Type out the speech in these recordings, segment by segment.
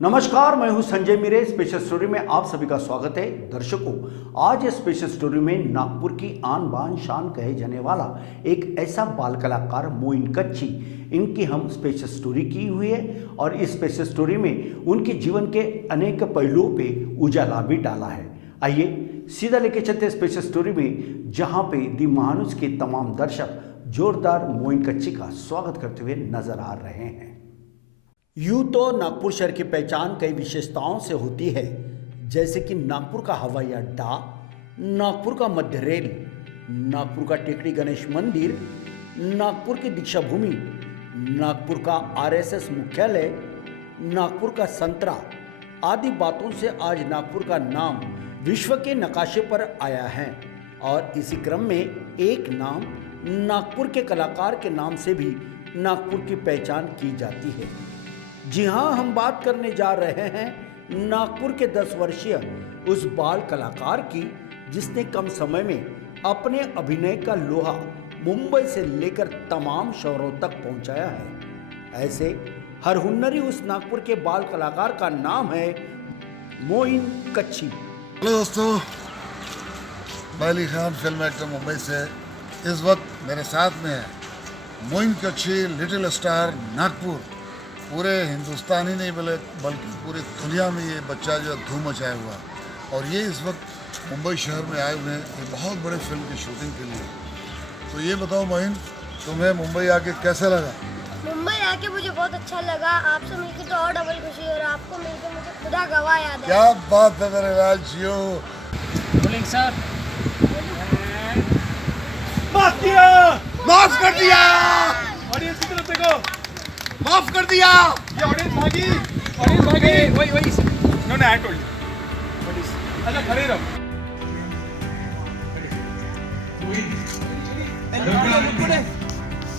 नमस्कार, मैं हूं संजय मिरे। स्पेशल स्टोरी में आप सभी का स्वागत है। दर्शकों, आज स्पेशल स्टोरी में नागपुर की आन बान शान कहे जाने वाला एक ऐसा बाल कलाकार मोइन कच्ची, इनकी हम स्पेशल स्टोरी की हुई है और इस स्पेशल स्टोरी में उनके जीवन के अनेक पहलुओं पे उजाला भी डाला है। आइए सीधा लेके चलते स्पेशल स्टोरी में, जहां पे दी महानुष के तमाम दर्शक जोरदार मोइन कच्ची का स्वागत करते हुए नजर आ रहे हैं। यूं तो नागपुर शहर की पहचान कई विशेषताओं से होती है, जैसे कि नागपुर का हवाई अड्डा, नागपुर का मध्य रेल, नागपुर का टेकड़ी गणेश मंदिर, नागपुर की दीक्षा भूमि, नागपुर का आरएसएस मुख्यालय, नागपुर का संतरा आदि बातों से आज नागपुर का नाम विश्व के नकाशे पर आया है। और इसी क्रम में एक नाम नागपुर के कलाकार के नाम से भी नागपुर की पहचान की जाती है। जी हाँ, हम बात करने जा रहे हैं नागपुर के 10 वर्षीय उस बाल कलाकार की, जिसने कम समय में अपने अभिनय का लोहा मुंबई से लेकर तमाम शहरों तक पहुंचाया है। ऐसे हर हुन्नरी उस नागपुर के बाल कलाकार का नाम है मोइन कच्ची। हेलो दोस्तों, मैं अली खान फिल्म एक्टर मुंबई से। इस वक्त मेरे साथ में है मोइन कच्ची, लिटिल स्टार नागपुर। पूरे हिंदुस्तान ही नहीं बल्कि पूरी दुनिया में ये बच्चा जो धूम मचाया हुआ, और ये इस वक्त मुंबई शहर में आए हुए हैं एक बहुत बड़े फिल्म की शूटिंग के लिए। तो ये बताओ मोइन, तुम्हें मुंबई आके कैसा लगा? मुंबई आके मुझे बहुत अच्छा लगा। आपसे मिलकर तो और डबल खुशी, और आपको मिलकर मुझे खुदा गवाह याद है। क्या बात है मेरे राजियो। बोलिंग सर, माफ किया, माफ कर दिया, ऑडियंस की तरफ देखो, माफ कर दिया। ये ऑडियंस भागी, वही नो आई टोल्ड यू। अच्छा खड़े रहो।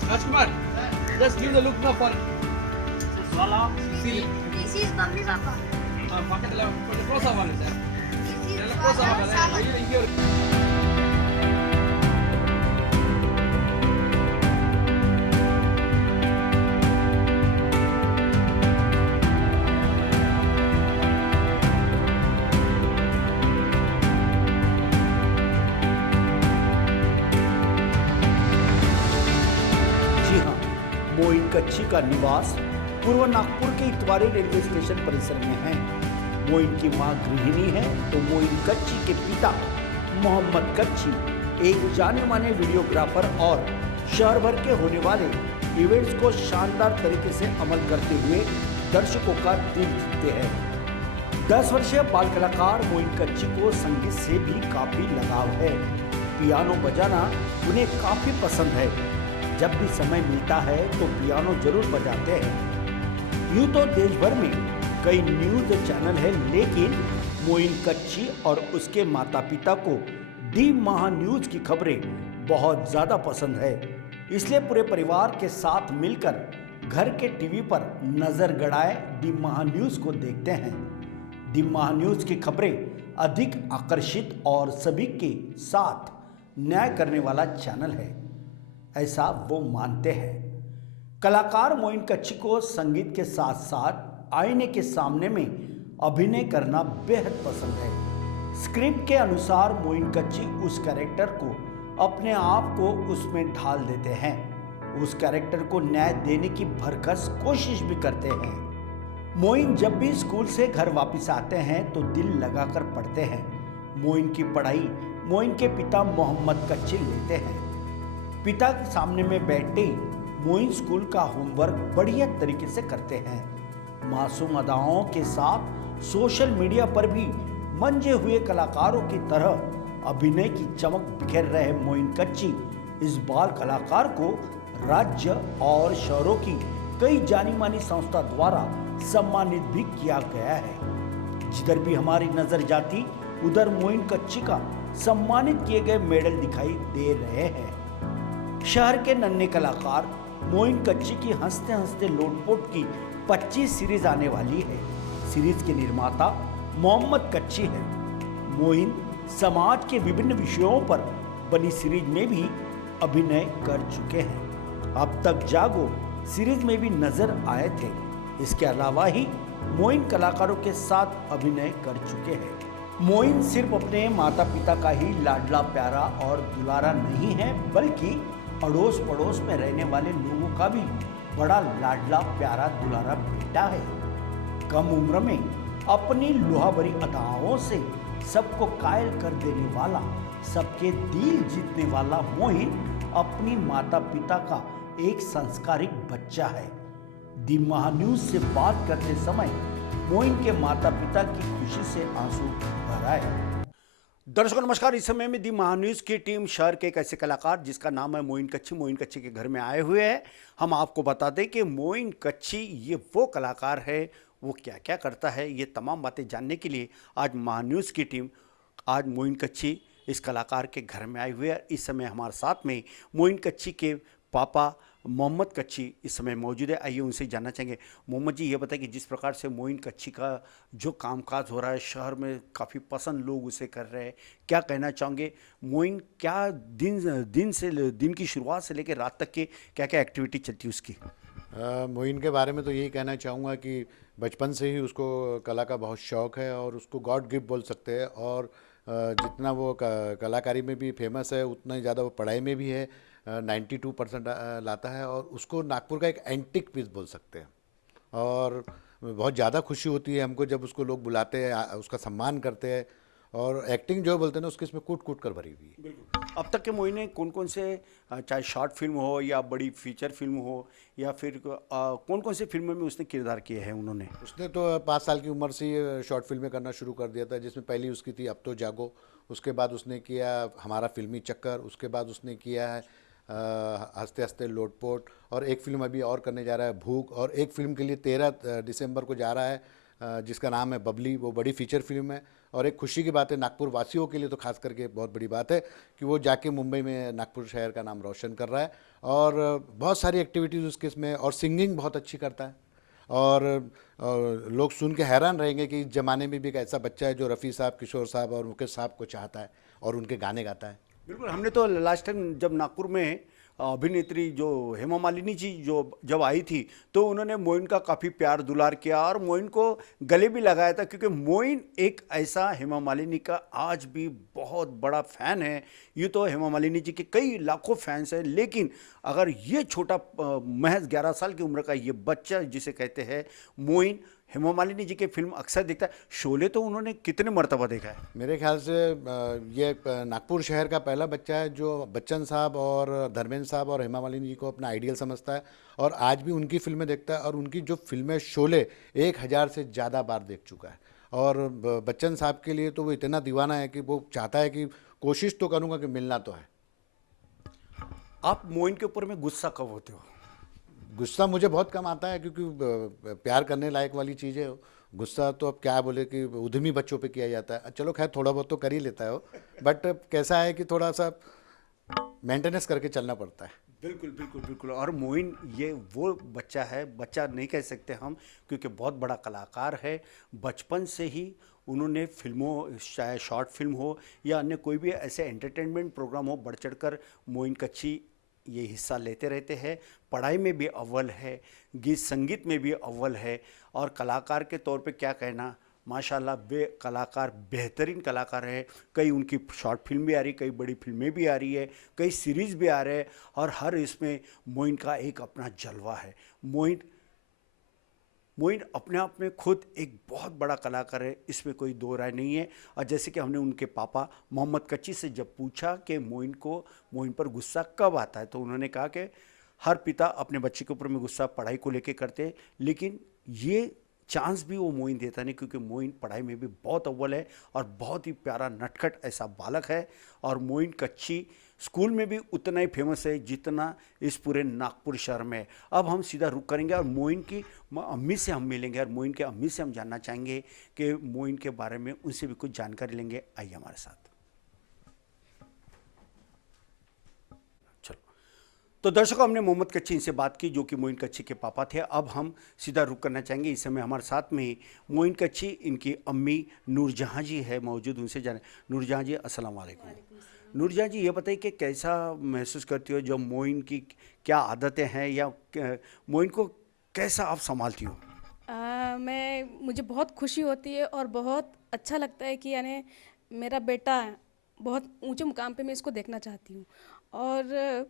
राजकुमार, just give the look now for This is mummy papa. pocket level for the close up one sir. This is Close up one father, here. जी हाँ, मोइन कच्ची का निवास पूर्व नागपुर के इतवारी रेलवे स्टेशन परिसर में है। मोइन की मां गृहिणी है, तो मोइन कच्ची के पिता मोहम्मद कच्ची एक जाने माने वीडियोग्राफर और शहर भर के होने वाले इवेंट्स को शानदार तरीके से अमल करते हुए दर्शकों का दिल जीतते हैं। 10 वर्षीय बाल कलाकार मोइन कच्ची को संगीत से भी काफी लगाव है। पियानो बजाना उन्हें काफी पसंद है। जब भी समय मिलता है तो पियानो जरूर बजाते हैं। यूं तो देश भर में कई न्यूज चैनल है, लेकिन मोइन कच्ची और उसके माता पिता को दी महा न्यूज की खबरें बहुत ज्यादा पसंद है। इसलिए पूरे परिवार के साथ मिलकर घर के टीवी पर नजर गड़ाए दी महा न्यूज को देखते हैं। दी महा न्यूज की खबरें अधिक आकर्षित और सभी के साथ न्याय करने वाला चैनल है, ऐसा वो मानते हैं। कलाकार मोइन कच्ची को संगीत के साथ साथ आईने के सामने में अभिनय करना बेहद पसंद है। स्क्रिप्ट के अनुसार मोइन कच्ची उस कैरेक्टर को अपने आप को उसमें ढाल देते हैं। उस कैरेक्टर को न्याय देने की भरकस कोशिश भी करते हैं। मोइन जब भी स्कूल से घर वापस आते हैं तो दिल लगाकर पढ़ते हैं। मोइन की पढ़ाई मोइन के पिता मोहम्मद कच्ची लेते हैं। पिता के सामने में बैठते ही मोइन स्कूल का होमवर्क बढ़िया तरीके से करते हैं। मासूम अदाओं के साथ सोशल मीडिया पर भी मंजे हुए कलाकारों की तरह अभिनय की चमक बिखेर रहे मोइन कच्ची इस बाल कलाकार को राज्य और शहरों की कई जानी मानी संस्था द्वारा सम्मानित भी किया गया है। जिधर भी हमारी नजर जाती उधर मोइन कच्ची का सम्मानित किए गए मेडल दिखाई दे रहे हैं। शहर के नन्हे कलाकार मोइन कच्ची की हंसते हंसते लोटपोट की 25 सीरीज आने वाली है। सीरीज के निर्माता मोहम्मद कच्ची है। मोइन समाज के विभिन्न विषयों पर बनी सीरीज में भी अभिनय कर चुके हैं। अब तक जागो सीरीज में भी नजर आए थे। इसके अलावा ही मोइन कलाकारों के साथ अभिनय कर चुके हैं। मोइन सिर्फ अपने माता पिता का ही लाडला प्यारा और दुलारा नहीं है, बल्कि अड़ोस पड़ोस में रहने वाले लोगों का भी बड़ा लाडला प्यारा दुलारा बेटा है। कम उम्र में अपनी लोहा भरी अदाओं से सबको कायल कर देने वाला, सबके दिल जीतने वाला मोइन अपनी माता पिता का एक संस्कारिक बच्चा है। दी महान्यूज से बात करते समय मोइन के माता पिता की खुशी से आंसू भर आए। दर्शकों नमस्कार, इस समय में दी महान्यूज की टीम शहर के एक ऐसे कलाकार जिसका नाम है मोइन कच्छी, मोइन कच्छी के घर में आए हुए हैं। हम आपको बता दें कि मोइन कच्छी ये वो कलाकार है, वो क्या क्या करता है, ये तमाम बातें जानने के लिए आज महान्यूज की टीम आज मोइन कच्छी इस कलाकार के घर में आए हुए हैं। इस समय हमारे साथ में मोइन कच्छी के पापा मोहम्मद कच्छी इस समय मौजूद है। आइए उनसे जानना चाहेंगे। मोहम्मद जी, ये बताएं कि जिस प्रकार से मोइन कच्छी का जो कामकाज हो रहा है शहर में, काफ़ी पसंद लोग उसे कर रहे हैं, क्या कहना चाहोगे? मोइन क्या दिन की शुरुआत से लेकर रात तक के क्या क्या एक्टिविटी चलती है उसकी? मोइन के बारे में तो यही कहना चाहूँगा कि बचपन से ही उसको कला का बहुत शौक़ है और उसको गॉड गिफ्ट बोल सकते हैं। और जितना वो कलाकारी में भी फेमस है, उतना ही ज़्यादा वो पढ़ाई में भी है। 92% लाता है और उसको नागपुर का एक एंटिक पीस बोल सकते हैं। और बहुत ज़्यादा खुशी होती है हमको जब उसको लोग बुलाते हैं, उसका सम्मान करते हैं। और एक्टिंग जो बोलते हैं ना, उसकी इसमें कूट कूट कर भरी हुई है। बिल्कुल। अब तक के मोइन ने कौन कौन से, चाहे शॉर्ट फिल्म हो या बड़ी फीचर फिल्म हो या फिर कौन कौन से फिल्मों में उसने किरदार किए हैं? उसने तो 5 साल की उम्र से ही शॉर्ट फिल्में करना शुरू कर दिया था, जिसमें पहली उसकी थी अब तो जागो। उसके बाद उसने किया हमारा फिल्मी चक्कर। उसके बाद उसने किया है हंसते हंसते लोटपोट। और एक फिल्म अभी और करने जा रहा है भूख। और एक फिल्म के लिए 13 दिसंबर को जा रहा है जिसका नाम है बबली। वो बड़ी फीचर फिल्म है। और एक खुशी की बात है नागपुर वासियों के लिए, तो खास करके बहुत बड़ी बात है कि वो जाके मुंबई में नागपुर शहर का नाम रोशन कर रहा है। और बहुत सारी एक्टिविटीज़ उसके इसमें, और सिंगिंग बहुत अच्छी करता है। और लोग सुन के हैरान रहेंगे कि इस ज़माने में भी एक ऐसा बच्चा है जो रफ़ी साहब, किशोर साहब और मुकेश साहब को चाहता है और उनके गाने गाता है। बिल्कुल। हमने तो लास्ट टाइम जब नागपुर में अभिनेत्री जो हेमा मालिनी जी जब आई थी तो उन्होंने मोइन का काफ़ी प्यार दुलार किया और मोइन को गले भी लगाया था, क्योंकि मोइन एक ऐसा हेमा मालिनी का आज भी बहुत बड़ा फ़ैन है। यूँ तो हेमा मालिनी जी के कई लाखों फैंस हैं, लेकिन अगर ये छोटा महज 11 साल की उम्र का ये बच्चा जिसे कहते हैं मोइन, हेमा मालिनी जी के फिल्म अक्सर देखता है। शोले तो उन्होंने कितने मर्तबा देखा है? मेरे ख्याल से ये नागपुर शहर का पहला बच्चा है जो बच्चन साहब और धर्मेंद्र साहब और हेमा मालिनी जी को अपना आइडियल समझता है और आज भी उनकी फिल्में देखता है। और उनकी जो फिल्में शोले 1000 से ज़्यादा बार देख चुका है। और बच्चन साहब के लिए तो वो इतना दीवाना है कि वो चाहता है कि कोशिश तो करूँगा कि मिलना तो है। आप मोइन के ऊपर में गुस्सा कब होते हो? गुस्सा मुझे बहुत कम आता है, क्योंकि प्यार करने लायक वाली चीज़ है। गुस्सा तो अब क्या बोले कि उद्यमी बच्चों पे किया जाता है। चलो खैर थोड़ा बहुत तो कर ही लेता है वो, बट कैसा है कि थोड़ा सा मेंटेनेंस करके चलना पड़ता है। बिल्कुल बिल्कुल बिल्कुल। और मोइन ये वो बच्चा है, बच्चा नहीं कह सकते हम, क्योंकि बहुत बड़ा कलाकार है। बचपन से ही उन्होंने फिल्मों, चाहे शॉर्ट फिल्म हो या अन्य कोई भी ऐसे एंटरटेनमेंट प्रोग्राम हो, बढ़ चढ़कर मोइन कच्छी ये हिस्सा लेते रहते हैं। पढ़ाई में भी अव्वल है, गीत संगीत में भी अव्वल है। और कलाकार के तौर पे क्या कहना, माशाल्लाह कलाकार, बेहतरीन कलाकार है। कई उनकी शॉर्ट फिल्म भी आ रही, कई बड़ी फिल्में भी आ रही है, कई सीरीज़ भी आ रहे हैं और हर इसमें मोइन का एक अपना जलवा है। मोइन अपने आप में खुद एक बहुत बड़ा कलाकार है, इसमें कोई दो राय नहीं है। और जैसे कि हमने उनके पापा मोहम्मद कच्छी से जब पूछा कि मोइन पर गुस्सा कब आता है, तो उन्होंने कहा कि हर पिता अपने बच्चे के ऊपर में गुस्सा पढ़ाई को लेके करते हैं, लेकिन ये चांस भी वो मोइन देता नहीं, क्योंकि मोइन पढ़ाई में भी बहुत अव्वल है और बहुत ही प्यारा नटखट ऐसा बालक है। और मोइन कच्छी स्कूल में भी उतना ही फेमस है जितना इस पूरे नागपुर शहर में है। अब हम सीधा रुक करेंगे और मोइन की अम्मी से हम मिलेंगे और मोइन के अम्मी से हम जानना चाहेंगे कि मोइन के बारे में उनसे भी कुछ जानकारी लेंगे। आइए हमारे साथ। तो दर्शकों, हमने मोहम्मद कच्छी से बात की जो कि मोइन कच्छी के पापा थे। अब हम सीधा रुक करना चाहेंगे। इस समय हमारे साथ में मोइन कच्छी, इनकी अम्मी नूरजहां जी है मौजूद, उनसे जाने। नूरजहां जी, अस्सलाम वालेकुम। नूरजहां जी, ये बताइए कि कैसा महसूस करती हो जब मोइन की क्या आदतें हैं या मोइन को कैसा आप संभालती हो? मुझे बहुत खुशी होती है और बहुत अच्छा लगता है कि यानी मेरा बेटा बहुत ऊंचे मुकाम पे मैं इसको देखना चाहती हूँ। और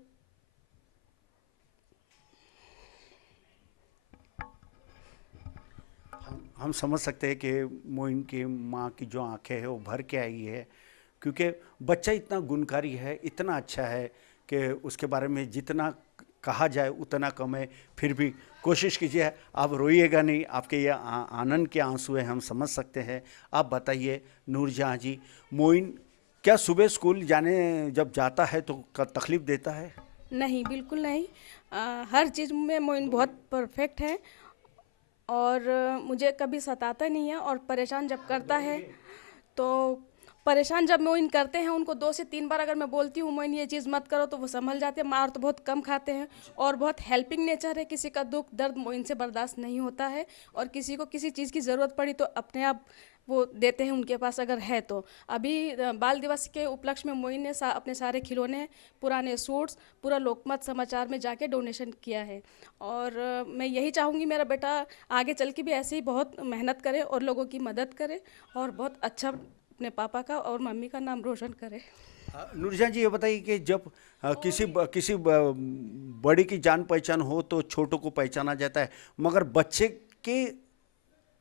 हम समझ सकते हैं कि मोइन की माँ की जो आंखें हैं वो भर के आई है, क्योंकि बच्चा इतना गुणकारी है, इतना अच्छा है कि उसके बारे में जितना कहा जाए उतना कम है। फिर भी कोशिश कीजिए, आप रोइएगा नहीं, आपके ये आनंद के आंसू हैं, हम समझ सकते हैं। आप बताइए नूरजहाँ जी, मोइन क्या सुबह स्कूल जाने जब जाता है तो तकलीफ़ देता है? नहीं, बिल्कुल नहीं। हर चीज़ में मोइन बहुत परफेक्ट है और मुझे कभी सताता नहीं है। और परेशान जब करता है तो परेशान जब मोइन करते हैं उनको 2 से 3 बार अगर मैं बोलती हूँ मोइन ये चीज़ मत करो तो वो संभल जाते हैं। मार तो बहुत कम खाते हैं और बहुत हेल्पिंग नेचर है। किसी का दुख दर्द मोइन से बर्दाश्त नहीं होता है और किसी को किसी चीज़ की ज़रूरत पड़ी तो अपने आप वो देते हैं उनके पास अगर है तो। अभी बाल दिवस के उपलक्ष्य में मोइन ने अपने सारे खिलौने, पुराने सूट्स, पूरा लोकमत समाचार में जाके डोनेशन किया है। और मैं यही चाहूँगी मेरा बेटा आगे चल के भी ऐसे ही बहुत मेहनत करे और लोगों की मदद करे और बहुत अच्छा अपने पापा का और मम्मी का नाम रोशन करे। नूरजहाँ जी, ये बताइए कि जब किसी बड़ी की जान पहचान हो तो छोटों को पहचाना जाता है, मगर बच्चे के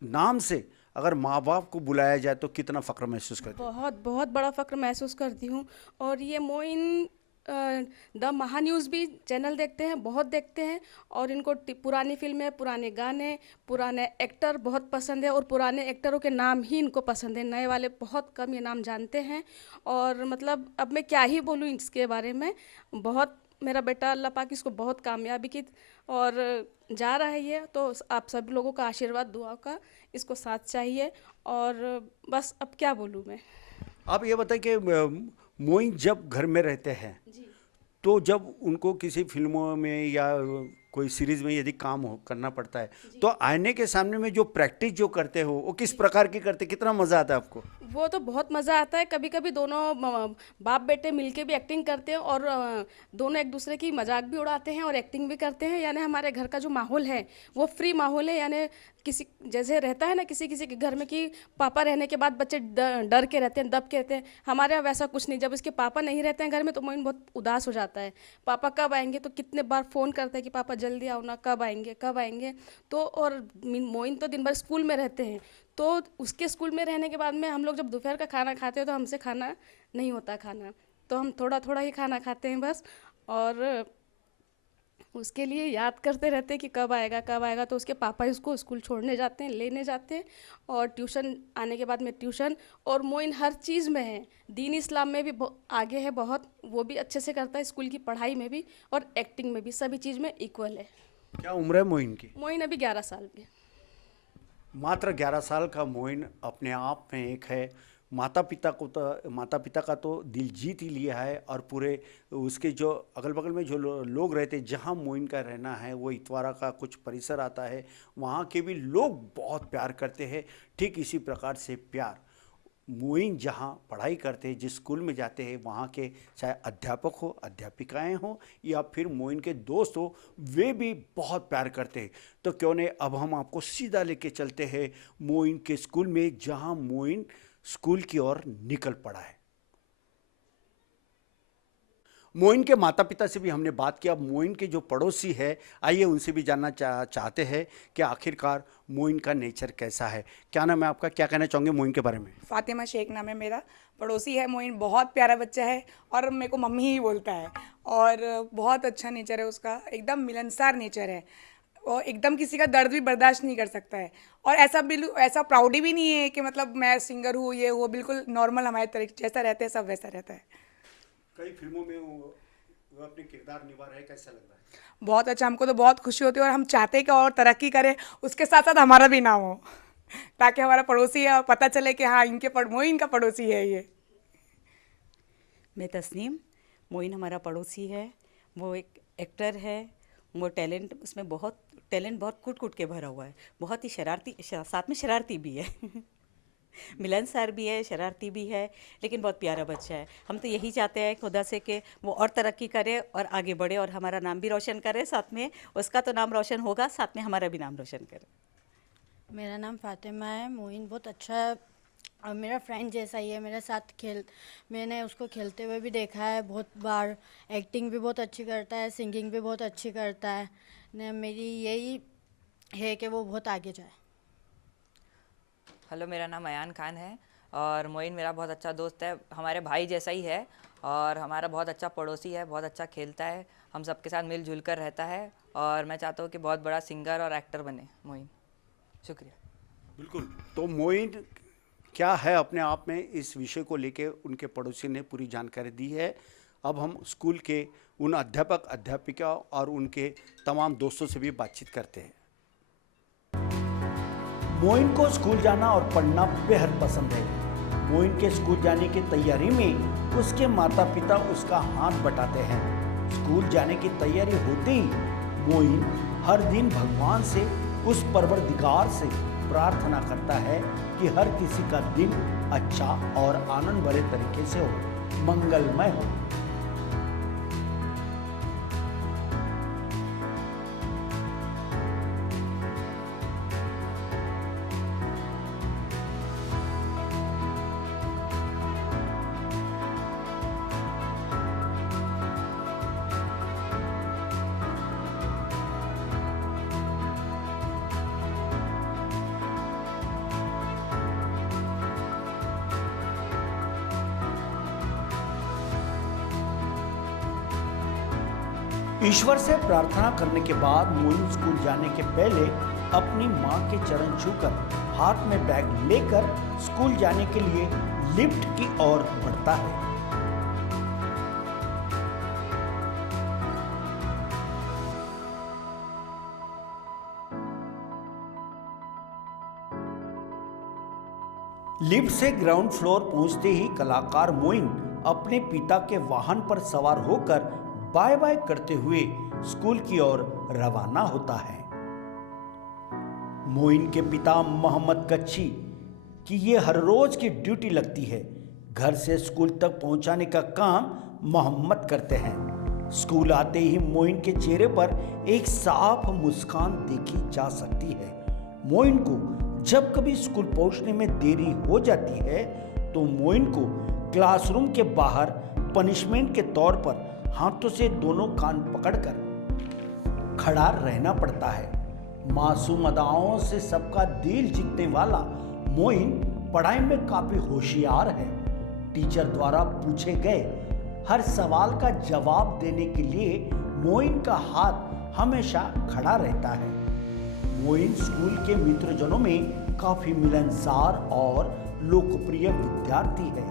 नाम से अगर माँ बाप को बुलाया जाए तो कितना फ़ख्र महसूस करते हैं? बहुत बहुत बड़ा फ़ख्र महसूस करती हूँ। और ये मोइन द महा न्यूज़ भी चैनल देखते हैं, बहुत देखते हैं और इनको पुरानी फिल्में, पुराने गाने, पुराने एक्टर बहुत पसंद है और पुराने एक्टरों के नाम ही इनको पसंद है। नए वाले बहुत कम ये नाम जानते हैं। और मतलब अब मैं क्या ही बोलूँ इसके बारे में। बहुत मेरा बेटा अल्लाह पाक इसको बहुत कामयाबी की और जा रहा है ये, तो आप सब लोगों का आशीर्वाद दुआ का इसको साथ चाहिए। और बस अब क्या बोलूँ मैं। आप ये बताइए कि मोइन जब घर में रहते हैं तो जब उनको किसी फिल्मों में या कोई सीरीज में यदि काम करना पड़ता है तो आईने के सामने में जो प्रैक्टिस जो करते हो वो किस प्रकार की करते, कितना मज़ा आता है आपको? वो तो बहुत मज़ा आता है। कभी कभी दोनों बाप बेटे मिलके भी एक्टिंग करते हैं और दोनों एक दूसरे की मजाक भी उड़ाते हैं और एक्टिंग भी करते हैं। यानी हमारे घर का जो माहौल है वो फ्री माहौल है। यानी किसी जैसे रहता है ना किसी किसी के घर में कि पापा रहने के बाद बच्चे डर के रहते हैं, दब के रहते हैं, हमारे यहाँ वैसा कुछ नहीं। जब उसके पापा नहीं रहते हैं घर में तो मोइन बहुत उदास हो जाता है। पापा कब आएंगे, तो कितने बार फ़ोन करते हैं कि पापा जल्दी आओ ना, कब आएंगे कब आएंगे। तो और मोइन तो दिन भर स्कूल में रहते हैं, तो उसके स्कूल में रहने के बाद में हम लोग जब दोपहर का खाना खाते हैं तो हमसे खाना नहीं होता खाना, तो हम थोड़ा थोड़ा ही खाना खाते हैं बस। और उसके लिए याद करते रहते हैं कि कब आएगा कब आएगा। तो उसके पापा उसको स्कूल छोड़ने जाते हैं, लेने जाते हैं और ट्यूशन आने के बाद में ट्यूशन। और मोइन हर चीज़ में है, दीन इस्लाम में भी आगे है बहुत, वो भी अच्छे से करता है, स्कूल की पढ़ाई में भी और एक्टिंग में भी, सभी चीज़ में इक्वल है। क्या उम्र है मोइन की? मोइन अभी 11 साल में। मात्र 11 साल का मोइन अपने आप में एक है। माता पिता का तो दिल जीत ही लिया है और पूरे उसके जो अगल बगल में जो लोग रहते हैं, जहाँ मोइन का रहना है वो इतवारा का कुछ परिसर आता है, वहाँ के भी लोग बहुत प्यार करते हैं। ठीक इसी प्रकार से प्यार मोइन जहाँ पढ़ाई करते हैं, जिस स्कूल में जाते हैं, वहाँ के चाहे अध्यापक हो, अध्यापिकाएं हो या फिर मोइन के दोस्त हो, वे भी बहुत प्यार करते हैं। तो क्यों नहीं अब हम आपको सीधा लेके चलते हैं मोइन के स्कूल में, जहाँ मोइन स्कूल की ओर निकल पड़ा है। मोइन के माता पिता से भी हमने बात किया। मोइन के जो पड़ोसी है, आइए उनसे भी जानना चाहते हैं कि आखिरकार मोइन का नेचर कैसा है। क्या नाम है आपका, क्या कहना चाहोगे मोइन के बारे में? फातिमा शेख नाम है मेरा, पड़ोसी है मोइन। बहुत प्यारा बच्चा है और मेरे को मम्मी ही बोलता है और बहुत अच्छा नेचर है उसका, एकदम मिलनसार नेचर है और एकदम किसी का दर्द भी बर्दाश्त नहीं कर सकता है। और ऐसा प्राउडी भी नहीं है कि मतलब मैं सिंगर हूँ ये वो, बिल्कुल नॉर्मल हमारे तरीके जैसा रहते हैं सब वैसा रहता है। कई फिल्मों में वो अपने किरदार निभा रहे, कैसा लग रहा है? बहुत अच्छा, हमको तो बहुत खुशी होती है और हम चाहते हैं कि और तरक्की करे, उसके साथ साथ हमारा भी नाम हो, ताकि हमारा पड़ोसी है और पता चले कि हाँ मोइन का पड़ोसी है ये। मैं तस्नीम, मोइन हमारा पड़ोसी है, वो एक एक्टर है, वो उसमें बहुत टैलेंट बहुत कूट के भरा हुआ है, बहुत ही शरारती, साथ में शरारती भी है मिलनसार भी है, शरारती भी है, लेकिन बहुत प्यारा बच्चा है। हम तो यही चाहते हैं खुदा से कि वो और तरक्की करे और आगे बढ़े और हमारा नाम भी रोशन करे, साथ में उसका तो नाम रोशन होगा, साथ में हमारा भी नाम रोशन करे। मेरा नाम फातिमा है। मोइन बहुत अच्छा है और मेरा फ्रेंड जैसा ही है। मेरे साथ मैंने उसको खेलते हुए भी देखा है बहुत बार। एक्टिंग भी बहुत अच्छी करता है, सिंगिंग भी बहुत अच्छी करता है। मेरी यही है कि वो बहुत आगे जाए। हेलो, मेरा नाम अयान खान है और मोइन मेरा बहुत अच्छा दोस्त है, हमारे भाई जैसा ही है और हमारा बहुत अच्छा पड़ोसी है, बहुत अच्छा खेलता है, हम सबके साथ मिलजुल कर रहता है और मैं चाहता हूँ कि बहुत बड़ा सिंगर और एक्टर बने मोइन। शुक्रिया। बिल्कुल। तो मोइन क्या है अपने आप में, इस विषय को लेके उनके पड़ोसी ने पूरी जानकारी दी है। अब हम स्कूल के उन अध्यापक अध्यापिका और उनके तमाम दोस्तों से भी बातचीत करते हैं। मोइन को स्कूल जाना और पढ़ना बेहद पसंद है। मोइन के स्कूल जाने की तैयारी में उसके माता पिता उसका हाथ बटाते हैं। स्कूल जाने की तैयारी होते ही मोइन हर दिन भगवान से, उस परवरदिगार से प्रार्थना करता है कि हर किसी का दिन अच्छा और आनंद भरे तरीके से हो, मंगलमय हो। ईश्वर से प्रार्थना करने के बाद मोइन स्कूल जाने के पहले अपनी मां के चरण छूकर हाथ में बैग लेकर स्कूल जाने के लिए लिफ्ट की ओर बढ़ता है। लिफ्ट से ग्राउंड फ्लोर पहुंचते ही कलाकार मोइन अपने पिता के वाहन पर सवार होकर बाय बाय करते हुए स्कूल की ओर रवाना होता है। मोइन के पिता मोहम्मद कच्ची की ये हर रोज की ड्यूटी लगती है। घर से स्कूल तक पहुंचाने का काम मोहम्मद करते हैं। स्कूल आते ही मोइन के चेहरे पर एक साफ मुस्कान देखी जा सकती है। मोइन को जब कभी स्कूल पहुंचने में देरी हो जाती है तो मोइन को क्लासरूम के बाहर पनिशमेंट के तौर पर हाथों से दोनों कान पकड़कर खड़ा रहना पड़ता है। मासूम अदाओं से सबका दिल जीतने वाला मोइन पढ़ाई में काफी होशियार है। टीचर द्वारा पूछे गए हर सवाल का जवाब देने के लिए मोइन का हाथ हमेशा खड़ा रहता है। मोइन स्कूल के मित्रजनों में काफी मिलनसार और लोकप्रिय विद्यार्थी है,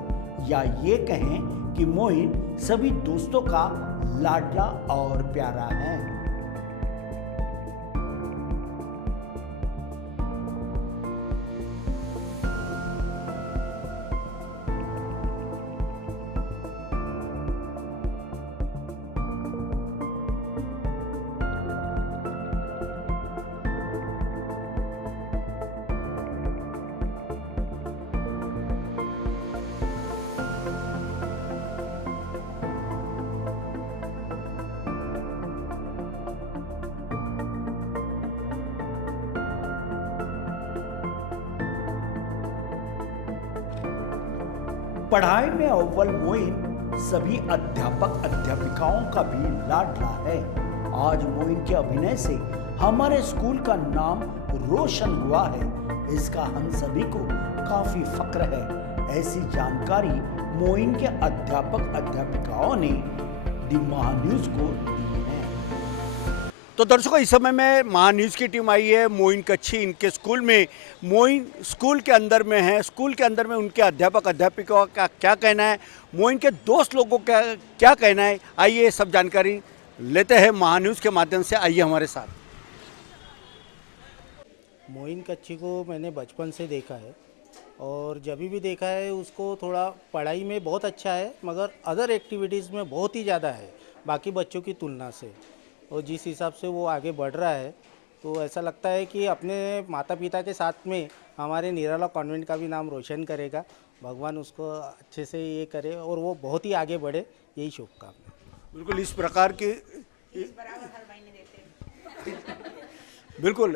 या ये कहें कि मोइन सभी दोस्तों का लाडला और प्यारा है। पढ़ाई में अव्वल मोइन सभी अध्यापक अध्यापिकाओं का भी लाडला है। आज मोइन के अभिनय से हमारे स्कूल का नाम रोशन हुआ है, इसका हम सभी को काफी फक्र है। ऐसी जानकारी मोइन के अध्यापक अध्यापिकाओं ने दी महान्यूज को दी है। तो दर्शकों, इस समय में महान्यूज की टीम आई है मोइन कच्ची इनके स्कूल में। मोइन स्कूल के अंदर में है। स्कूल के अंदर में उनके अध्यापक अध्यापिकाओं का क्या कहना है, मोइन के दोस्त लोगों का क्या कहना है, आइए सब जानकारी लेते हैं महान्यूज के माध्यम से। आइए हमारे साथ। मोइन कच्ची को मैंने बचपन से देखा है और जब भी देखा है उसको थोड़ा पढ़ाई में बहुत अच्छा है, मगर अदर एक्टिविटीज़ में बहुत ही ज़्यादा है बाकी बच्चों की तुलना से। और जिस हिसाब से वो आगे बढ़ रहा है तो ऐसा लगता है कि अपने माता पिता के साथ में हमारे निराला कॉन्वेंट का भी नाम रोशन करेगा। भगवान उसको अच्छे से ये करे और वो बहुत ही आगे बढ़े, यही शुभकामना। बिल्कुल इस प्रकार के बिल्कुल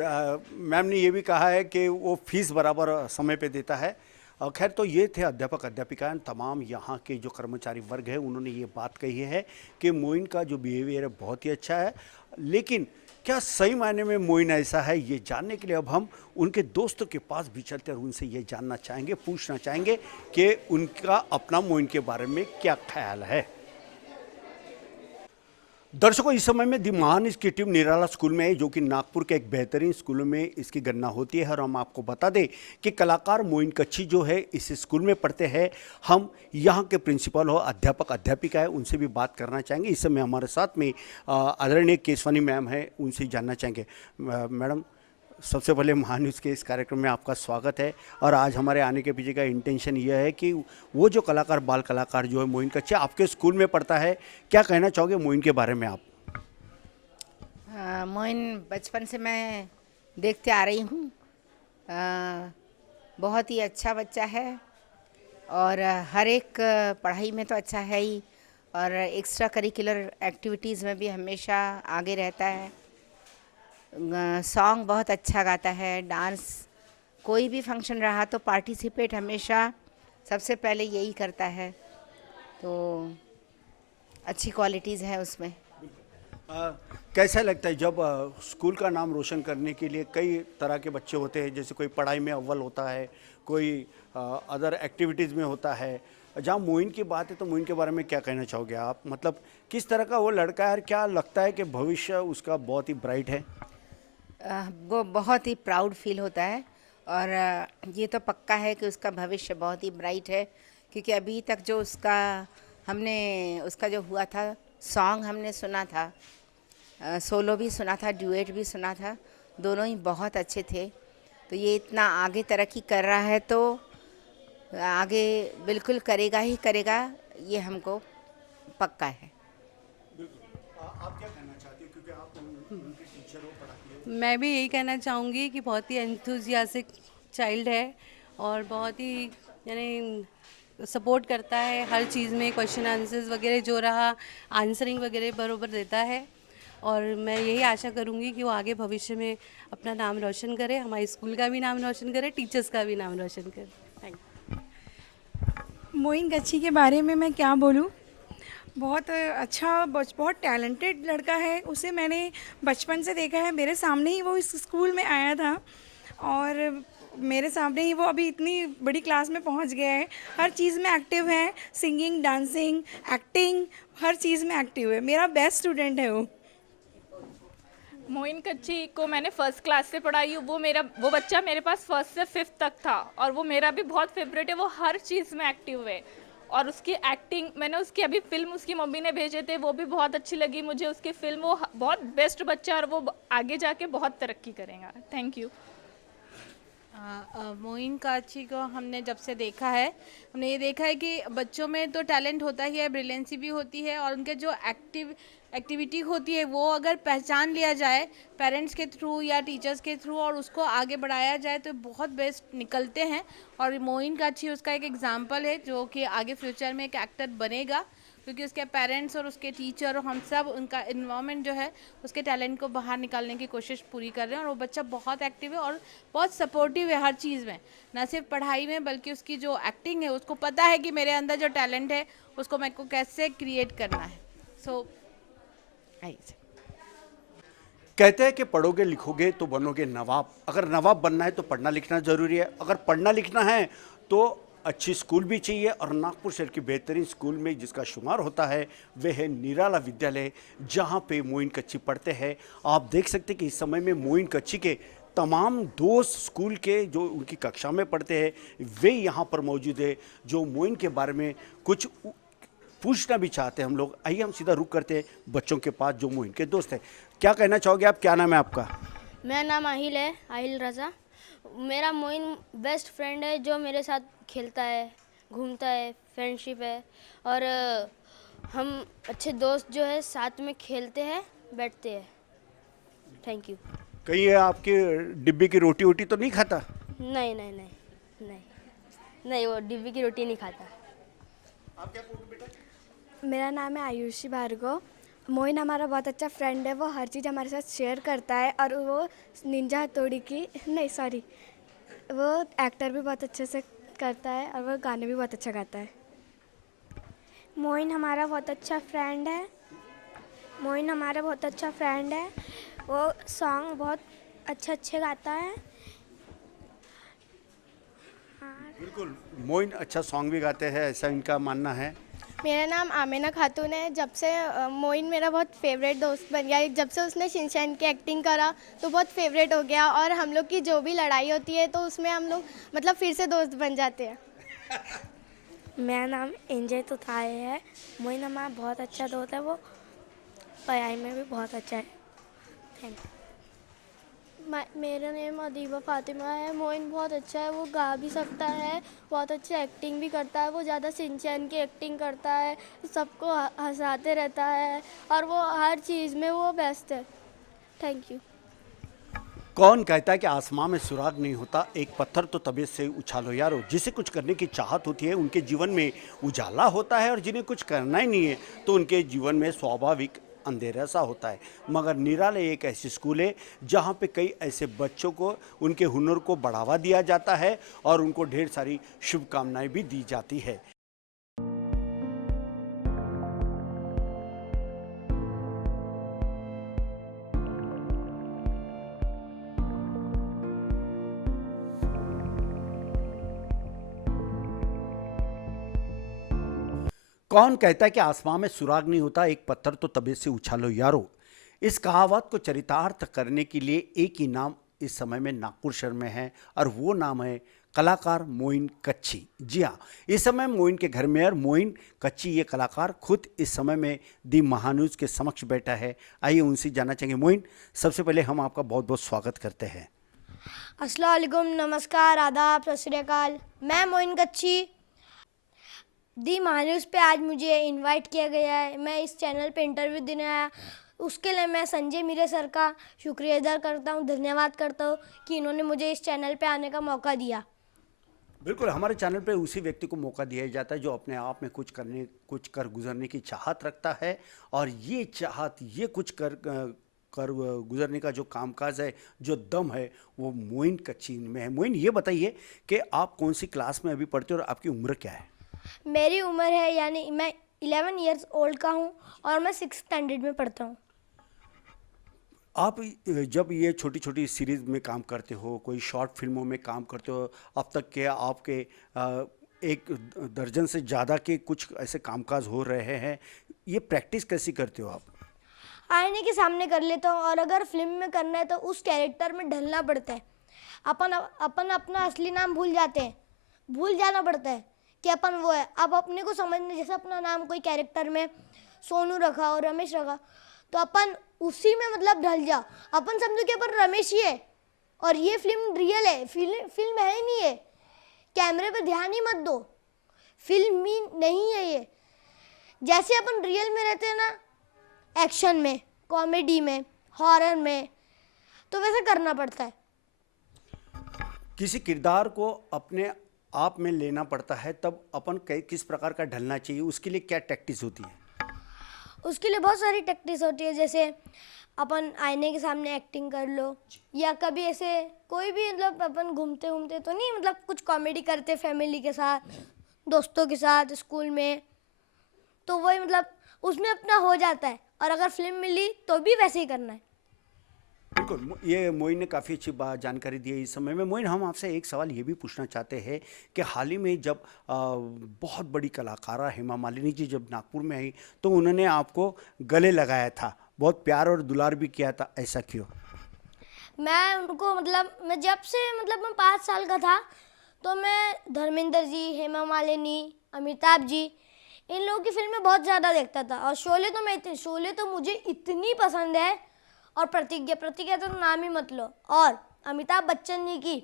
मैम ने ये भी कहा है कि वो फीस बराबर समय पे देता है। खैर, तो ये थे अध्यापक अध्यापिकाएं, तमाम यहाँ के जो कर्मचारी वर्ग है, उन्होंने ये बात कही है कि मोइन का जो बिहेवियर है बहुत ही अच्छा है। लेकिन क्या सही मायने में मोइन ऐसा है, ये जानने के लिए अब हम उनके दोस्तों के पास भी चलते हैं और उनसे ये जानना चाहेंगे, पूछना चाहेंगे कि उनका अपना मोइन के बारे में क्या ख्याल है। दर्शकों, इस समय में दी महान इसकी टीम निराला स्कूल में है, जो कि नागपुर के एक बेहतरीन स्कूलों में इसकी गणना होती है। और हम आपको बता दें कि कलाकार मोइन कच्छी जो है इस स्कूल में पढ़ते हैं। हम यहाँ के प्रिंसिपल और अध्यापक अध्यापिका है, उनसे भी बात करना चाहेंगे। इस समय हमारे साथ में आदरणीय केशवानी मैम है, उनसे जानना चाहेंगे। मैडम, सबसे पहले महान न्यूज़ के इस कार्यक्रम में आपका स्वागत है। और आज हमारे आने के पीछे का इंटेंशन यह है कि वो जो कलाकार, बाल कलाकार जो है मोइन कच्छी आपके स्कूल में पढ़ता है, क्या कहना चाहोगे मोइन के बारे में आप? मोइन बचपन से मैं देखते आ रही हूँ। बहुत ही अच्छा बच्चा है और हर एक पढ़ाई में तो अच्छा है ही, और एक्स्ट्रा करिकुलर एक्टिविटीज़ में भी हमेशा आगे रहता है। सॉन्ग बहुत अच्छा गाता है, डांस, कोई भी फंक्शन रहा तो पार्टिसिपेट हमेशा सबसे पहले यही करता है। तो अच्छी क्वालिटीज़ है उसमें। कैसा लगता है जब स्कूल का नाम रोशन करने के लिए कई तरह के बच्चे होते हैं, जैसे कोई पढ़ाई में अव्वल होता है, कोई अदर एक्टिविटीज़ में होता है। जहाँ मोइन की बात है तो मोइन के बारे में क्या कहना चाहोगे आप? मतलब किस तरह का वो लड़का है और क्या लगता है कि भविष्य उसका बहुत ही ब्राइट है? वो बहुत ही प्राउड फील होता है और ये तो पक्का है कि उसका भविष्य बहुत ही ब्राइट है, क्योंकि अभी तक जो उसका जो हुआ था, सॉन्ग हमने सुना था, सोलो भी सुना था, ड्यूएट भी सुना था, दोनों ही बहुत अच्छे थे। तो ये इतना आगे तरक्की कर रहा है तो आगे बिल्कुल करेगा ही करेगा, ये हमको पक्का है। आप क्या कहना चाहती हो, क्योंकि आप उनके टीचर हो, पढ़ाती हो? मैं भी यही कहना चाहूँगी कि बहुत ही एंथुजियास्टिक चाइल्ड है और बहुत ही यानी सपोर्ट करता है हर चीज़ में, क्वेश्चन आंसर्स वगैरह जो रहा, आंसरिंग वगैरह बरोबर देता है। और मैं यही आशा करूँगी कि वो आगे भविष्य में अपना नाम रोशन करे, हमारे स्कूल का भी नाम रोशन करे, टीचर्स का भी नाम रोशन करे। Thank you. मोइन कच्छी के बारे में मैं क्या बोलूँ, बहुत अच्छा, बहुत टैलेंटेड लड़का है। उसे मैंने बचपन से देखा है, मेरे सामने ही वो इस स्कूल में आया था और मेरे सामने ही वो अभी इतनी बड़ी क्लास में पहुंच गया है। हर चीज़ में एक्टिव है, सिंगिंग, डांसिंग, एक्टिंग, हर चीज़ में एक्टिव है। मेरा बेस्ट स्टूडेंट है वो। मोइन कच्छी को मैंने फर्स्ट क्लास से पढ़ाई। वो बच्चा मेरे पास फर्स्ट से फिफ्थ तक था और वो मेरा भी बहुत फेवरेट है। वो हर चीज़ में एक्टिव है और उसकी एक्टिंग, मैंने उसकी अभी फिल्म उसकी मम्मी ने भेजे थे, वो भी बहुत अच्छी लगी मुझे उसकी फिल्म। वो बहुत बेस्ट बच्चा और वो आगे जाके बहुत तरक्की करेगा। Thank you. मोइन कच्छी को हमने जब से देखा है, हमने ये देखा है कि बच्चों में तो टैलेंट होता ही है, ब्रिलियंसी भी होती है और उनके जो एक्टिविटी होती है वो अगर पहचान लिया जाए पेरेंट्स के थ्रू या टीचर्स के थ्रू और उसको आगे बढ़ाया जाए तो बहुत बेस्ट निकलते हैं। और मोइन कच्छी उसका एक एग्जांपल है जो कि आगे फ्यूचर में एक एक्टर बनेगा, क्योंकि उसके पेरेंट्स और उसके टीचर और हम सब उनका इन्वायरमेंट जो है उसके टैलेंट को बाहर निकालने की कोशिश पूरी कर रहे हैं। और वो बच्चा बहुत एक्टिव है और बहुत सपोर्टिव है हर चीज़ में, ना सिर्फ पढ़ाई में बल्कि उसकी जो एक्टिंग है, उसको पता है कि मेरे अंदर जो टैलेंट है उसको मेरे को कैसे क्रिएट करना है। सो कहते हैं कि पढ़ोगे लिखोगे तो बनोगे नवाब। अगर नवाब बनना है तो पढ़ना लिखना ज़रूरी है। अगर पढ़ना लिखना है तो अच्छी स्कूल भी चाहिए और नागपुर शहर की बेहतरीन स्कूल में जिसका शुमार होता है वह है निराला विद्यालय, जहां पे मोइन कच्छी पढ़ते हैं। आप देख सकते हैं कि इस समय में मोइन कच्छी के तमाम दोस्त स्कूल के जो उनकी कक्षा में पढ़ते हैं वे यहाँ पर मौजूद है, जो मोइन के बारे में कुछ पूछना भी चाहते हैं हम लोग। आइए हम सीधा रुक करते हैं बच्चों के पास जो मोइन के दोस्त हैं। क्या कहना चाहोगे आप? क्या नाम है आपका? मेरा नाम आहिल है, आहिल रज़ा। मेरा मोइन बेस्ट फ्रेंड है जो मेरे साथ खेलता है, घूमता है, फ्रेंडशिप है और हम अच्छे दोस्त जो है साथ में खेलते हैं, बैठते हैं। Thank you. कहीं ये आपके डिब्बे की रोटी वोटी तो नहीं खाता? नहीं नहीं नहीं नहीं नहीं, वो डिब्बे की रोटी नहीं खाता। आप क्या कहोगे बेटा? मेरा नाम है आयुषी भार्गव मोइन हमारा बहुत अच्छा फ्रेंड है। वो हर चीज़ हमारे साथ शेयर करता है और वो निंजा हथौड़ी की नहीं सॉरी वो एक्टर भी बहुत अच्छे से करता है और वो गाने भी बहुत अच्छा गाता है। मोइन हमारा बहुत अच्छा फ्रेंड है। मोइन हमारा बहुत अच्छा फ्रेंड है। वो सॉन्ग बहुत अच्छे गाता है। बिल्कुल, मोइन अच्छा सॉन्ग भी गाते हैं, ऐसा इनका मानना है। मेरा नाम आमिना खातून है। जब से मोइन मेरा बहुत फेवरेट दोस्त बन गया। जब से उसने शिनचैन की एक्टिंग करा तो बहुत फेवरेट हो गया और हम लोग की जो भी लड़ाई होती है तो उसमें हम लोग मतलब फिर से दोस्त बन जाते हैं। मेरा नाम एंजय तुथाए है। मोइन हमारा बहुत अच्छा दोस्त है। वो पढ़ाई में भी बहुत अच्छा है। Thank you. मेरा नेम अदीबा फातिमा है। मोइन बहुत अच्छा है। वो गा भी सकता है, बहुत अच्छी एक्टिंग भी करता है। वो ज़्यादा शिनचैन की एक्टिंग करता है, सबको हंसाते रहता है और वो हर चीज़ में वो बेस्ट है। Thank you. कौन कहता है कि आसमां में सुराग नहीं होता, एक पत्थर तो तबीयत से उछालो यारो। जिसे कुछ करने की चाहत होती है उनके जीवन में उजाला होता है और जिन्हें कुछ करना ही नहीं है तो उनके जीवन में स्वाभाविक अंधेरा सा होता है। मगर निराले एक ऐसी स्कूल है जहाँ पे कई ऐसे बच्चों को उनके हुनर को बढ़ावा दिया जाता है और उनको ढेर सारी शुभकामनाएं भी दी जाती है। कौन कहता है कि आसमां में सुराग नहीं होता, एक पत्थर तो तबीयत से उछालो यारो। इस कहावत को चरितार्थ करने के लिए एक ही नाम इस समय में नागपुर शहर में है और वो नाम है कलाकार मोइन कच्ची। जी हाँ, इस समय मोइन के घर में और मोइन कच्ची ये कलाकार खुद इस समय में दी महान्यूज़ के समक्ष बैठा है। आइए उनसे जानना चाहेंगे। मोइन, सबसे पहले हम आपका बहुत बहुत स्वागत करते हैं। अस्सलाम वालेकुम, नमस्कार, आदाब, सत श्री अकाल। मैं मोइन कच्ची। दी महान्यूज़ पे आज मुझे इनवाइट किया गया है। मैं इस चैनल पे इंटरव्यू देने आया। उसके लिए मैं संजय मीरे सर का शुक्रिया अदा करता हूँ, धन्यवाद करता हूँ कि इन्होंने मुझे इस चैनल पे आने का मौका दिया। बिल्कुल, हमारे चैनल पे उसी व्यक्ति को मौका दिया जाता है जो अपने आप में कुछ कर गुजरने की चाहत रखता है और ये चाहत, ये कुछ कर गुजरने का जो कामकाज है, जो दम है, वो मोइन कच्ची में है। मोइन, ये बताइए कि आप कौन सी क्लास में अभी पढ़ते हो और आपकी उम्र क्या है? मेरी उम्र है यानी मैं 11 इयर्स ओल्ड का हूँ और मैं 6th स्टैंडर्ड में पढ़ता हूँ। आप जब ये छोटी छोटी सीरीज़ में काम करते हो, कोई शॉर्ट फिल्मों में काम करते हो, अब तक के आपके एक दर्जन से ज़्यादा के कुछ ऐसे कामकाज हो रहे हैं, ये प्रैक्टिस कैसी करते हो आप? आईने के सामने कर लेता हूँ और अगर फिल्म में करना है तो उस कैरेक्टर में ढलना पड़ता है। अपन अपना असली नाम भूल जाते हैं, भूल जाना पड़ता है कि अपन वो है। अब अपने को समझने, जैसे अपना नाम कोई कैरेक्टर में सोनू रखा और रमेश रखा तो अपन उसी में मतलब ढल जाओ। अपन समझो कि अपन रमेश ही है और ये फिल्म रियल है, फिल्म है ही नहीं है। कैमरे पे ध्यान ही मत दो, फिल्म ही नहीं है ये। जैसे अपन रियल में रहते हैं ना, एक्शन में, कॉमेडी में, हॉरर में, तो वैसे करना पड़ता है। किसी किरदार को अपने आप में लेना पड़ता है, तब अपन किस प्रकार का ढलना चाहिए, उसके लिए क्या टैक्टिस होती है? उसके लिए बहुत सारी टैक्टिस होती है। जैसे अपन आईने के सामने एक्टिंग कर लो या कभी ऐसे कोई भी मतलब अपन घूमते घूमते तो नहीं, मतलब कुछ कॉमेडी करते फैमिली के साथ, दोस्तों के साथ, स्कूल में, तो वही मतलब उसमें अपना हो जाता है। और अगर फिल्म मिली तो भी वैसे ही करना है। बिल्कुल, ये मोइन ने काफ़ी अच्छी बात जानकारी दी है इस समय में। मोइन, हम आपसे एक सवाल ये भी पूछना चाहते हैं कि हाल ही में जब बहुत बड़ी कलाकारा हेमा मालिनी जी जब नागपुर में आई तो उन्होंने आपको गले लगाया था, बहुत प्यार और दुलार भी किया था, ऐसा क्यों? मैं उनको मैं जब से मैं 5 साल का था तो मैं धर्मेंद्र जी, हेमा मालिनी, अमिताभ जी, इन लोगों की फिल्में बहुत ज़्यादा देखता था। और शोले तो मुझे इतनी पसंद है। और प्रतिज्ञा तो नाम ही मत लो। और अमिताभ बच्चन जी की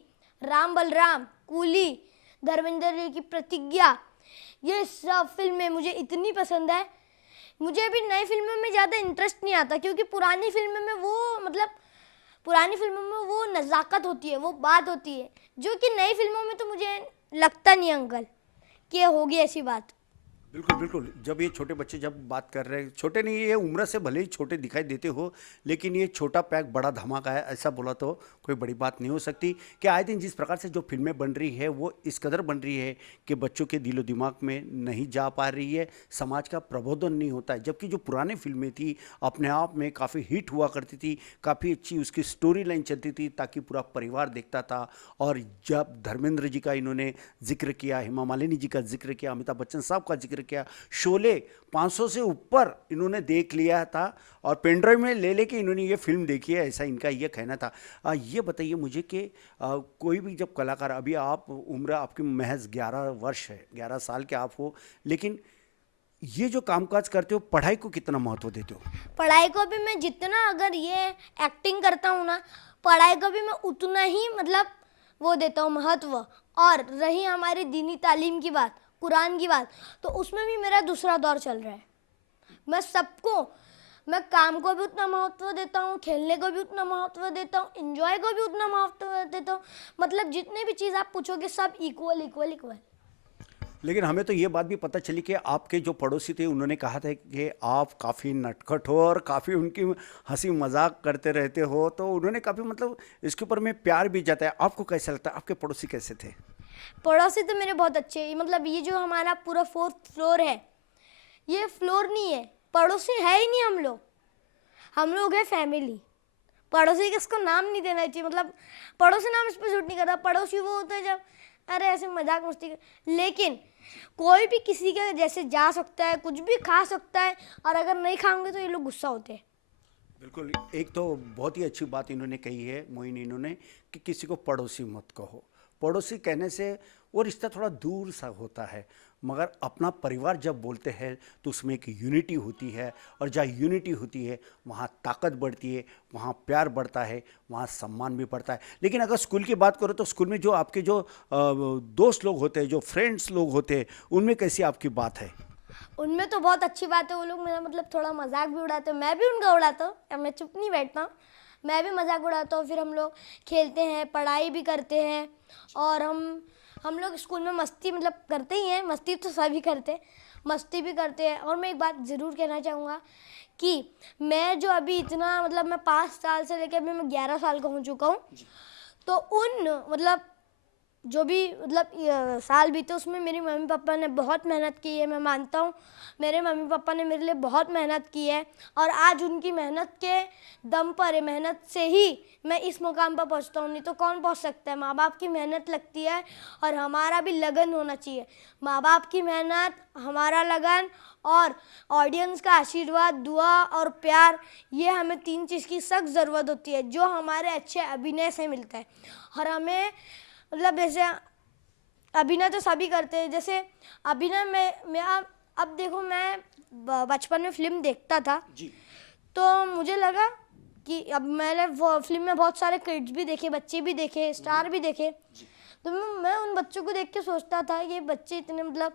राम बलराम, कूली, धर्मेंद्र जी की प्रतिज्ञा, ये सब फिल्में मुझे इतनी पसंद है। मुझे अभी नई फिल्मों में ज़्यादा इंटरेस्ट नहीं आता क्योंकि पुरानी फिल्मों में वो नज़ाकत होती है, वो बात होती है, जो कि नई फिल्मों में तो मुझे लगता नहीं अंकल कि होगी ऐसी बात। बिल्कुल बिल्कुल। जब ये छोटे बच्चे जब बात कर रहे हैं, छोटे नहीं, ये उम्र से भले ही छोटे दिखाई देते हो, लेकिन ये छोटा पैक बड़ा धमाका है, ऐसा बोला तो कोई बड़ी बात नहीं हो सकती। कि आए दिन जिस प्रकार से जो फिल्में बन रही है वो इस कदर बन रही है कि बच्चों के दिलो दिमाग में नहीं जा पा रही है, समाज का प्रबोधन नहीं होता है। जबकि जो पुरानी फिल्में थी अपने आप में काफ़ी हिट हुआ करती थी, काफ़ी अच्छी उसकी स्टोरी लाइन चलती थी, ताकि पूरा परिवार देखता था। और जब धर्मेंद्र जी का इन्होंने जिक्र किया, हेमा मालिनी जी का जिक्र किया, अमिताभ बच्चन साहब का जिक्र किया, शोले 500 से ऊपर इन्होंने देख लिया था और पेनड्राइव में ले लेके इन्होंने ये फिल्म देखी है, ऐसा इनका ये कहना था। ये बताइए मुझे कि कोई भी जब कलाकार, अभी आप उम्र आपकी महज 11 वर्ष है, 11 साल के आप हो, लेकिन ये जो कामकाज करते हो, पढ़ाई को कितना महत्व देते हो? पढ़ाई को भी मैं जितना, अगर ये एक्टिंग करता हूँ ना, पढ़ाई को भी मैं उतना ही मतलब वो देता हूँ महत्व। और रही हमारी दीनी तालीम की बात, कुरान की बात, तो उसमें भी मेरा दूसरा दौर चल रहा है। मैं सबको, मैं काम को भी उतना महत्व देता हूँ, खेलने को भी उतना महत्व देता हूँ, एंजॉय को भी उतना महत्व देता हूँ। मतलब जितने भी चीज़ आप पूछोगे सब इक्वल इक्वल इक्वल। लेकिन हमें तो ये बात भी पता चली कि आपके जो पड़ोसी थे उन्होंने कहा था कि आप काफ़ी नटखट हो और काफ़ी उनकी हंसी मजाक करते रहते हो, तो उन्होंने काफ़ी मतलब इसके ऊपर में प्यार भी जताया। आपको कैसा लगता है, आपके पड़ोसी कैसे थे? पड़ोसी तो मेरे बहुत अच्छे हैं। मतलब ये जो हमारा पूरा 4th फ्लोर है, ये फ्लोर नहीं है, पड़ोसी है ही नहीं। हम लोग है फैमिली। पड़ोसी का इसको नाम नहीं देना चाहिए, मतलब पड़ोसी नाम इस पर सूट नहीं करता। पड़ोसी वो होता है जब अरे ऐसे मजाक मस्ती कर, लेकिन कोई भी किसी के जैसे जा सकता है, कुछ भी खा सकता है, और अगर नहीं खाओगे तो ये लोग गुस्सा होते हैं। बिल्कुल। एक तो बहुत ही अच्छी बात इन्होंने कही है मोइन इन्होंने कि किसी को पड़ोसी मत कहो। पड़ोसी कहने से वो रिश्ता थोड़ा दूर सा होता है, मगर अपना परिवार जब बोलते हैं तो उसमें एक यूनिटी होती है, और जहाँ यूनिटी होती है वहाँ ताकत बढ़ती है, वहाँ प्यार बढ़ता है, वहाँ सम्मान भी बढ़ता है। लेकिन अगर स्कूल की बात करो तो स्कूल में जो आपके जो दोस्त लोग होते हैं, जो फ्रेंड्स लोग होते हैं, उनमें कैसी आपकी बात है? उनमें तो बहुत अच्छी बात है। वो लोग मेरा मतलब थोड़ा मजाक भी उड़ाते हैं, मैं भी उनका उड़ाता हूँ। मैं चुप नहीं बैठता हूँ, मैं भी मजाक उड़ाता हूँ। फिर हम लोग खेलते हैं, पढ़ाई भी करते हैं, और हम लोग स्कूल में मस्ती मतलब करते ही हैं। मस्ती तो सभी करते हैं, मस्ती भी करते हैं। और मैं एक बात ज़रूर कहना चाहूँगा कि मैं जो अभी इतना मतलब मैं 5 साल से लेकर अभी मैं 11 साल का हो चुका हूँ, तो उन मतलब जो भी मतलब साल बीते उसमें मेरी मम्मी पापा ने बहुत मेहनत की है। मैं मानता हूँ मेरे मम्मी पापा ने मेरे लिए बहुत मेहनत की है, और आज उनकी मेहनत के दम पर, मेहनत से ही मैं इस मुकाम पर पहुँचता हूँ। नहीं तो कौन पहुँच सकता है? माँ बाप की मेहनत लगती है, और हमारा भी लगन होना चाहिए। माँ बाप की मेहनत, हमारा लगन, और ऑडियंस का आशीर्वाद, दुआ और प्यार, ये हमें 3 चीज़ की सख्त ज़रूरत होती है, जो हमारे अच्छे अभिनय से मिलता है। और हमें मतलब जैसे अभिनय तो सभी करते हैं, जैसे अभिनय में अब देखो, मैं बचपन में फिल्म देखता था जी, तो मुझे लगा कि अब मैंने फिल्म में बहुत सारे किड्स भी देखे, बच्चे भी देखे, स्टार भी देखे, तो मैं उन बच्चों को देख के सोचता था ये बच्चे इतने मतलब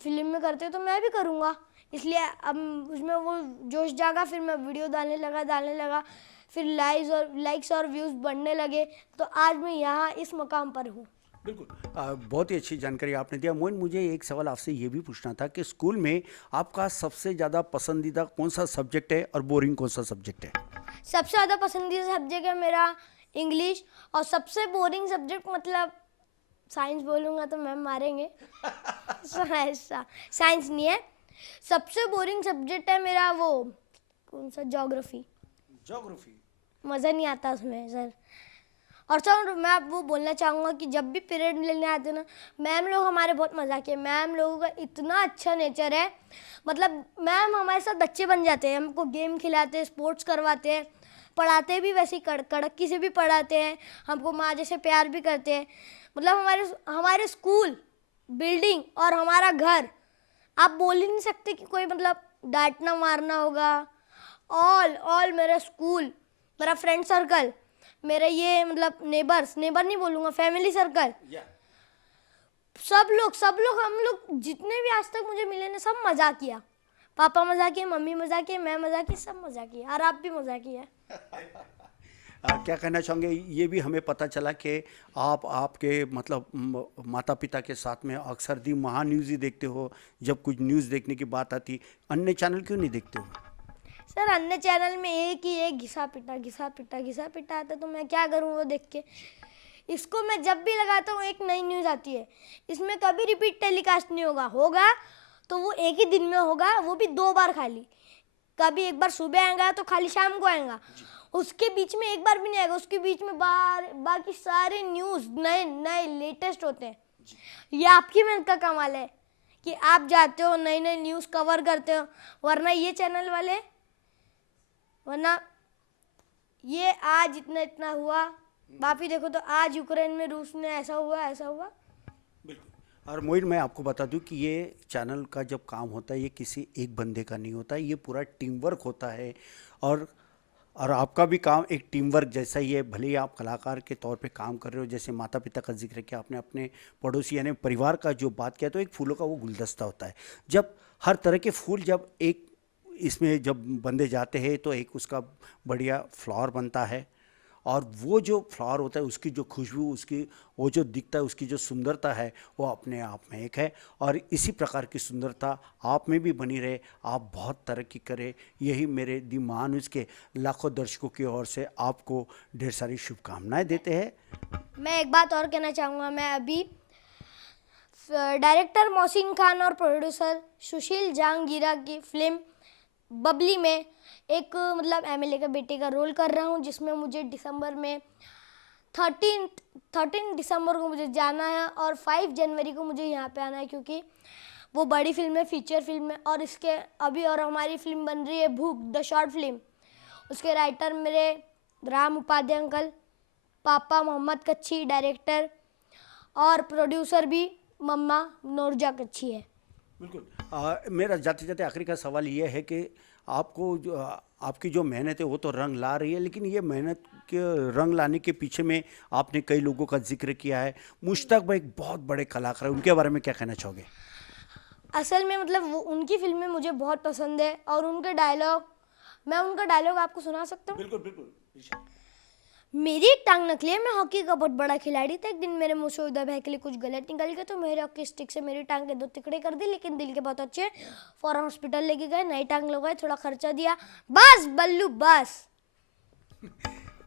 फिल्म में करते तो मैं भी करूँगा। इसलिए अब उसमें वो जोश जागा, फिर मैं वीडियो डालने लगा, फिर लाइक्स और व्यूज़ बढ़ने लगे, तो आज मैं यहाँ इस मुकाम पर हूँ। बिल्कुल। बहुत ही अच्छी जानकारी आपने दिया। मोइन, मुझे एक सवाल आपसे ये भी पूछना था कि स्कूल में आपका सबसे ज़्यादा पसंदीदा कौन सा सब्जेक्ट है और बोरिंग कौन सा सब्जेक्ट है? सबसे ज़्यादा पसंदीदा सब्जेक्ट है मेरा इंग्लिश, और सबसे बोरिंग सब्जेक्ट मतलब साइंस बोलूँगा तो मैम मारेंगे। साइंस नहीं है, सबसे बोरिंग सब्जेक्ट है मेरा वो कौन सा, ज्योग्राफी। मज़ा नहीं आता उसमें सर। और सर मैं आप वो बोलना चाहूँगा कि जब भी पीरियड लेने आते ना, मैम लोग हमारे बहुत मज़ा किए। मैम लोगों का इतना अच्छा नेचर है, मतलब मैम हमारे साथ बच्चे बन जाते हैं, हमको गेम खिलाते हैं, स्पोर्ट्स करवाते हैं, पढ़ाते भी वैसे ही कड़की से भी पढ़ाते हैं, हमको माँ जैसे प्यार भी करते हैं। मतलब हमारे स्कूल, बिल्डिंग और हमारा घर, आप बोल ही नहीं सकते कि कोई मतलब डांटना मारना होगा। ऑल मेरा स्कूल, मेरा फ्रेंड सर्कल, मेरे ये मतलब नेबर नहीं बोलूँगा, फैमिली सर्कल, सब लोग हम लोग जितने भी आज तक मुझे मिले ना, सब मज़ा किया। पापा मज़ा किए, मम्मी मज़ा किए, मैं मज़ा की, सब मज़ा किया, और आप भी मज़ा किया। क्या कहना चाहोगे, ये भी हमें पता चला कि आप आपके मतलब माता पिता के साथ में अक्सर दी महा न्यूज़ ही देखते हो, जब कुछ न्यूज़ देखने की बात आती, अन्य चैनल क्यों नहीं देखते हो? सर अन्य चैनल में एक घिसा पिटा आता, तो मैं क्या करूं वो देख के। इसको मैं जब भी लगाता हूँ एक नई न्यूज़ आती है। इसमें कभी रिपीट टेलीकास्ट नहीं होगा तो वो एक ही दिन में होगा, वो भी 2 बार खाली। कभी एक बार सुबह आएगा तो खाली शाम को आएगा, उसके बीच में एक बार भी नहीं आएगा। उसके बीच में बाकी सारे न्यूज़ नए लेटेस्ट होते हैं। ये आपकी मेहनत का कमाल है कि आप जाते हो नई न्यूज़ कवर करते हो, वरना ये चैनल वाले, वरना ये आज इतना हुआ, वापी देखो तो आज यूक्रेन में रूस ने ऐसा हुआ। और मोइन, मैं आपको बता दूं कि ये चैनल का जब काम होता है ये किसी एक बंदे का नहीं होता है, ये पूरा टीम वर्क होता है। और आपका भी काम एक टीम वर्क जैसा ही है। भले ही आप कलाकार के तौर पे काम कर रहे हो, जैसे माता पिता का जिक्र किया आपने, अपने पड़ोसी यानी परिवार का जो बात किया, तो एक फूलों का वो गुलदस्ता होता है। जब हर तरह के फूल जब एक इसमें जब बंदे जाते हैं तो एक उसका बढ़िया फ्लावर बनता है, और वो जो फ्लावर होता है उसकी जो खुशबू, उसकी वो जो दिखता है, उसकी जो सुंदरता है, वो अपने आप में एक है। और इसी प्रकार की सुंदरता आप में भी बनी रहे, आप बहुत तरक्की करें, यही मेरे दी महानुज के लाखों दर्शकों की ओर से आपको ढेर सारी शुभकामनाएं देते हैं। मैं एक बात और कहना चाहूँगा। मैं अभी डायरेक्टर मोहसिन खान और प्रोड्यूसर सुशील जहांगीरा की फिल्म बबली में एक मतलब एमएलए का बेटे का रोल कर रहा हूँ, जिसमें मुझे दिसंबर में 13 दिसंबर को मुझे जाना है और 5 जनवरी को मुझे यहाँ पे आना है, क्योंकि वो बड़ी फिल्म है, फीचर फिल्म है। और इसके अभी और हमारी फिल्म बन रही है भूख द शॉर्ट फिल्म, उसके राइटर मेरे राम उपाध्याय अंकल, पापा मोहम्मद कच्छी डायरेक्टर, और प्रोड्यूसर भी मम्मा नूरजा कच्छी है। बिल्कुल। मेरा जाते जाते आखिरी का सवाल ये है कि आपको जो आपकी जो मेहनत है वो तो रंग ला रही है, लेकिन ये मेहनत के रंग लाने के पीछे में आपने कई लोगों का जिक्र किया है। मुश्ताक भाई एक बहुत बड़े कलाकार है, उनके बारे में क्या कहना चाहोगे? असल में मतलब वो उनकी फिल्में मुझे बहुत पसंद है, और उनके डायलॉग, मैं उनका डायलॉग आपको सुना सकता हूँ? बिल्कुल। मेरी एक टांग नकली है, मैं हॉकी का बहुत बड़ा खिलाड़ी था। एक दिन मेरे मुंह से उधर बह के लिए कुछ गलत निकल गया, तो मेरे हॉकी स्टिक से मेरी टांग के 2 टुकड़े कर दी, लेकिन दिल के बहुत अच्छे, फौरन हॉस्पिटल लेके गए, नई टांग लगाई, थोड़ा खर्चा दिया, बस बल्लू बस।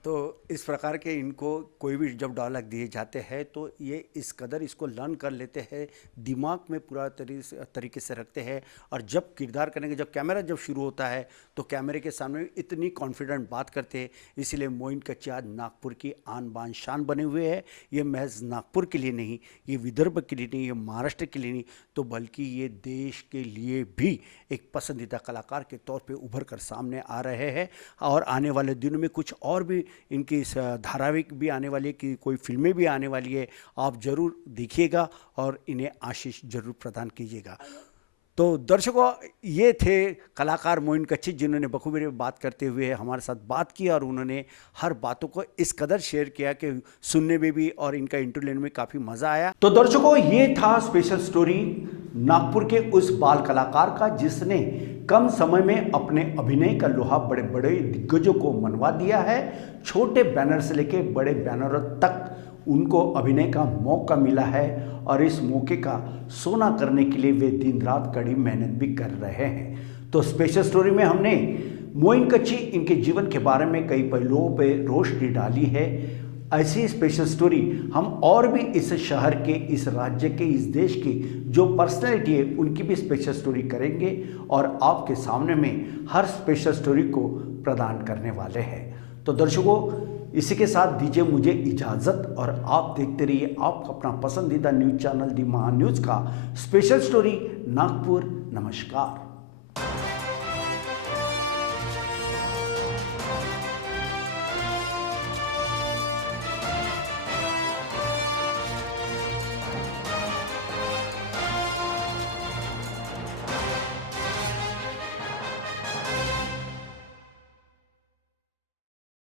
तो इस प्रकार के इनको कोई भी जब डायलॉग दिए जाते हैं तो ये इस कदर इसको लर्न कर लेते हैं, दिमाग में पूरा तरीके से रखते हैं, और जब किरदार करेंगे, जब कैमरा जब शुरू होता है तो कैमरे के सामने इतनी कॉन्फिडेंट बात करते हैं। इसीलिए मोइन कच्छी आज नागपुर की आन बान शान बने हुए हैं। ये महज नागपुर के लिए नहीं, ये विदर्भ के लिए नहीं, ये महाराष्ट्र के लिए नहीं, तो बल्कि ये देश के लिए भी एक पसंदीदा कलाकार के तौर पे उभर कर सामने आ रहे हैं। और आने वाले दिनों में कुछ और भी इनकी इस धारावाहिक भी आने वाली है, कि कोई फिल्में भी आने वाली है, आप ज़रूर देखिएगा और इन्हें आशीष ज़रूर प्रदान कीजिएगा। तो दर्शकों, ये थे कलाकार मोइन कच्छी, जिन्होंने बखूबी बात करते हुए हमारे साथ बात की, और उन्होंने हर बातों को इस कदर शेयर किया कि सुनने में भी और इनका इंटरव्यू लेने में काफ़ी मज़ा आया। तो दर्शकों, ये था स्पेशल स्टोरी नागपुर के उस बाल कलाकार का, जिसने कम समय में अपने अभिनय का लोहा बड़े बड़े दिग्गजों को मनवा दिया है। छोटे बैनर से लेके बड़े बैनरों तक उनको अभिनय का मौका मिला है, और इस मौके का सोना करने के लिए वे दिन रात कड़ी मेहनत भी कर रहे हैं। तो स्पेशल स्टोरी में हमने मोइन कच्छी, इनके जीवन के बारे में कई पहलुओं पे रोशनी डाली है। ऐसी स्पेशल स्टोरी हम और भी इस शहर के, इस राज्य के, इस देश की जो पर्सनैलिटी है उनकी भी स्पेशल स्टोरी करेंगे, और आपके सामने में हर स्पेशल स्टोरी को प्रदान करने वाले हैं। तो दर्शकों, इसी के साथ दीजिए मुझे इजाज़त, और आप देखते रहिए आप अपना पसंदीदा न्यूज़ चैनल दी महान्यूज़ का स्पेशल स्टोरी नागपुर। नमस्कार।